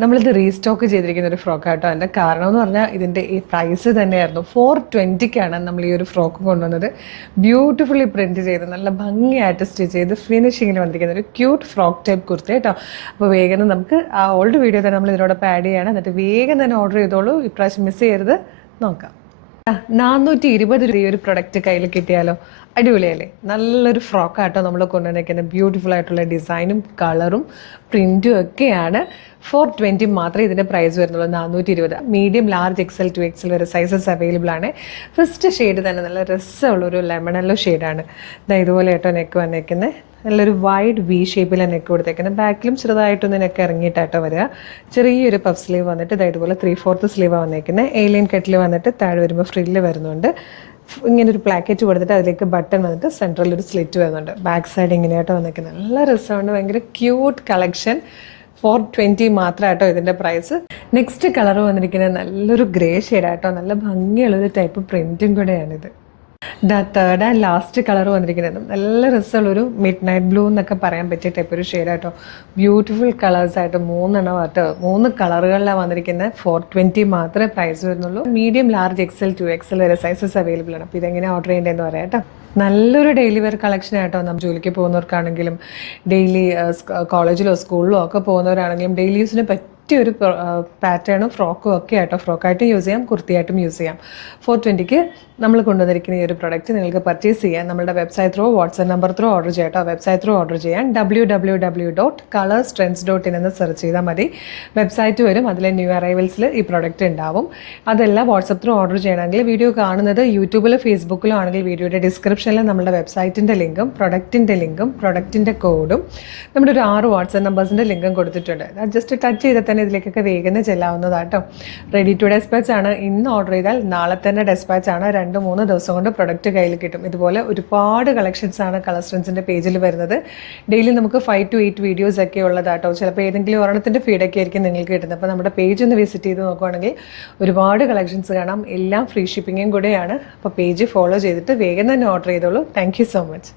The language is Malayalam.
നമ്മളിത് റീസ്റ്റോക്ക് ചെയ്തിരിക്കുന്ന ഒരു ഫ്രോക്ക് ആട്ടോ. അതിൻ്റെ കാരണം എന്ന് പറഞ്ഞാൽ ഇതിൻ്റെ ഈ പ്രൈസ് തന്നെയായിരുന്നു. 420ക്കാണ് നമ്മൾ ഈ ഒരു ഫ്രോക്ക് കൊണ്ടുവന്നത്. ബ്യൂട്ടിഫുള്ളി പ്രിൻറ്റ് ചെയ്ത് നല്ല ഭംഗിയായിട്ട് സ്റ്റിച്ച് ചെയ്ത് ഫിനിഷിങ്ങിൽ വന്നിരിക്കുന്ന ഒരു ക്യൂട്ട് ഫ്രോക്ക് ടൈപ്പ് കുർത്തി കേട്ടോ. അപ്പോൾ വേഗം നമുക്ക് ആ ഓൾഡ് വീഡിയോ തന്നെ നമ്മൾ ഇതിനോടൊപ്പം ആഡ് ചെയ്യാണ്. എന്നിട്ട് വേഗം തന്നെ ഓർഡർ ചെയ്തോളൂ. ഇപ്രാവശ്യം മിസ് ചെയ്യരുത്. നോക്കാം. 420 രൂപ ഒരു പ്രൊഡക്റ്റ് കയ്യിൽ കിട്ടിയാലോ, അടിപൊളിയല്ലേ? നല്ലൊരു ഫ്രോക്കാട്ടോ നമ്മൾ കൊണ്ടുവന്നിരിക്കുന്നത്. ബ്യൂട്ടിഫുൾ ആയിട്ടുള്ള ഡിസൈനും കളറും പ്രിൻറ്റും ഒക്കെയാണ്. 420 മാത്രമേ ഇതിൻ്റെ പ്രൈസ് വരുന്നുള്ളൂ. 420. Medium, large, XL to XL വരെ സൈസസ് അവൈലബിൾ ആണ്. ഫസ്റ്റ് ഷെയ്ഡ് തന്നെ നല്ല രസമുള്ളൊരു ലെമൺ യെല്ലോ ഷെയ്ഡാണ്. ഇതുപോലെ കേട്ടോ നെക്ക് വന്നേക്കുന്നത്. നല്ലൊരു വൈഡ് വി ഷേപ്പിലാണ് നെക്ക് കൊടുത്തേക്കുന്നത്. ബാക്കിലും ചെറുതായിട്ടൊന്ന് നെക്ക് ഇറങ്ങിയിട്ടാട്ടോ വരിക. ചെറിയൊരു പഫ് സ്ലീവ് വന്നിട്ട് ഇതുപോലെ 3/4 സ്ലീവാണ് വന്നേക്കുന്നത്. എയിലിയൻ കട്ടിൽ വന്നിട്ട് താഴെ വരുമ്പോൾ ഫ്രില്ല് വരുന്നുണ്ട്. ഇങ്ങനെ ഒരു പ്ലാക്കറ്റ് കൊടുത്തിട്ട് അതിലേക്ക് ബട്ടൺ വന്നിട്ട് സെൻട്രൽ ഒരു സ്ലിറ്റ് വരുന്നുണ്ട്. ബാക്ക് സൈഡ് ഇങ്ങനെയായിട്ട് വന്നേക്കുന്നത്. നല്ല രസമുണ്ട്. ഭയങ്കര ക്യൂട്ട് കളക്ഷൻ. 420 മാത്രമായിട്ടോ ഇതിൻ്റെ പ്രൈസ്. നെക്സ്റ്റ് കളർ വന്നിരിക്കുന്നത് നല്ലൊരു ഗ്രേ ഷെയ്ഡായിട്ടോ. നല്ല ഭംഗിയുള്ളൊരു ടൈപ്പ് പ്രിൻറ്റും കൂടെയാണിത്. തേർഡ് ആൻഡ് ലാസ്റ്റ് കളർ വന്നിരിക്കുന്നത് നല്ല രസമുള്ളൊരു മിഡ് നൈറ്റ് ബ്ലൂ എന്നൊക്കെ പറയാൻ പറ്റിയ ടൈപ്പ് ഒരു ഷെയ്ഡായിട്ടോ. ബ്യൂട്ടിഫുൾ കളേഴ്സായിട്ട് 3 കളറുകളിലാണ് വന്നിരിക്കുന്നത്. 420 മാത്രമേ പ്രൈസ് വരുന്നുള്ളൂ. Medium, large, XL to XL വരെ സൈസസ് അവൈലബിൾ ആണ്. അപ്പോൾ ഇതെങ്ങനെ ഓർഡർ ചെയ്യേണ്ടതെന്ന് പറയാം കേട്ടോ. നല്ലൊരു ഡെയിലി വെയർ കളക്ഷൻ ആയിട്ടോ. നമ്മൾ ജോലിക്ക് പോകുന്നവർക്കാണെങ്കിലും ഡെയിലി കോളേജിലോ സ്കൂളിലോ ഒക്കെ പോകുന്നവരാണെങ്കിലും ഡെയിലി യൂസിന് പറ്റിയൊരു പാറ്റേണും ഫ്രോക്കും ഒക്കെ ആയിട്ടോ. ഫ്രോക്കായിട്ടും യൂസ് ചെയ്യാം, കുർത്തിയായിട്ടും യൂസ് ചെയ്യാം. 420ക്ക് നമ്മൾ കൊണ്ടുവന്നിരിക്കുന്ന ഈ ഒരു പ്രൊഡക്റ്റ് നിങ്ങൾക്ക് പർച്ചേസ് ചെയ്യാൻ നമ്മുടെ website through, WhatsApp number through order ചെയ്യാം കേട്ടോ. വെബ്സൈറ്റ് ത്രൂ ഓർഡർ ചെയ്യാൻ www.colorstrends.in എന്ന് സെർച്ച് ചെയ്താൽ മതി. വെബ്സൈറ്റ് വരും. അതിലെ ന്യൂ അറൈവൽസിൽ ഈ പ്രൊഡക്റ്റ് ഉണ്ടാവും. അതെല്ലാം വാട്സ്ആപ്പ് ത്രൂ ഓർഡർ ചെയ്യണമെങ്കിൽ വീഡിയോ കാണുന്നത് യൂട്യൂബിലോ ഫേസ്ബുക്കിലോ ആണെങ്കിൽ വീഡിയോയുടെ ഡിസ്ക്രിപ്ഷനിൽ നമ്മുടെ വെബ്സൈറ്റിൻ്റെ ലിങ്കും പ്രൊഡക്റ്റിൻ്റെ കോഡും നമ്മുടെ ഒരു 6 വാട്സ്ആപ്പ് നമ്പേഴ്സിൻ്റെ ലിങ്കും കൊടുത്തിട്ടുണ്ട്. അത് ജസ്റ്റ് ടച്ച് ചെയ്താൽ തന്നെ ഇതിലേക്കൊക്കെ വേഗം ചെല്ലാവുന്നതാട്ടോ. റെഡി ടു ഡെസ്പാച്ച് ആണ്. ഇന്ന് ഓർഡർ ചെയ്താൽ നാളെ തന്നെ ഡെസ്പാച്ച് ആണ്. 2-3 ദിവസം കൊണ്ട് പ്രൊഡക്റ്റ് കയ്യിൽ കിട്ടും. ഇതുപോലെ ഒരുപാട് കളക്ഷൻസ് ആണ് കളർ സ്ട്രെൻസിൻ്റെ പേജിൽ വരുന്നത്. ഡെയിലി നമുക്ക് 5 to 8 വീഡിയോസ് ഒക്കെ ഉള്ളതാട്ടോ. ചിലപ്പോൾ ഏതെങ്കിലും ഒരെണ്ണത്തിൻ്റെ ഫീഡൊക്കെ ആയിരിക്കും നിങ്ങൾക്ക് കിട്ടുന്നത്. അപ്പോൾ നമ്മുടെ പേജ് ഒന്ന് വിസിറ്റ് ചെയ്ത് നോക്കുകയാണെങ്കിൽ ഒരുപാട് കളക്ഷൻസ് കാണാം. എല്ലാം ഫ്രീ ഷിപ്പിങ്ങും കൂടെയാണ്. അപ്പോൾ പേജ് ഫോളോ ചെയ്തിട്ട് വേഗം തന്നെ ഓർഡർ ചെയ്തോളൂ. Thank you so much.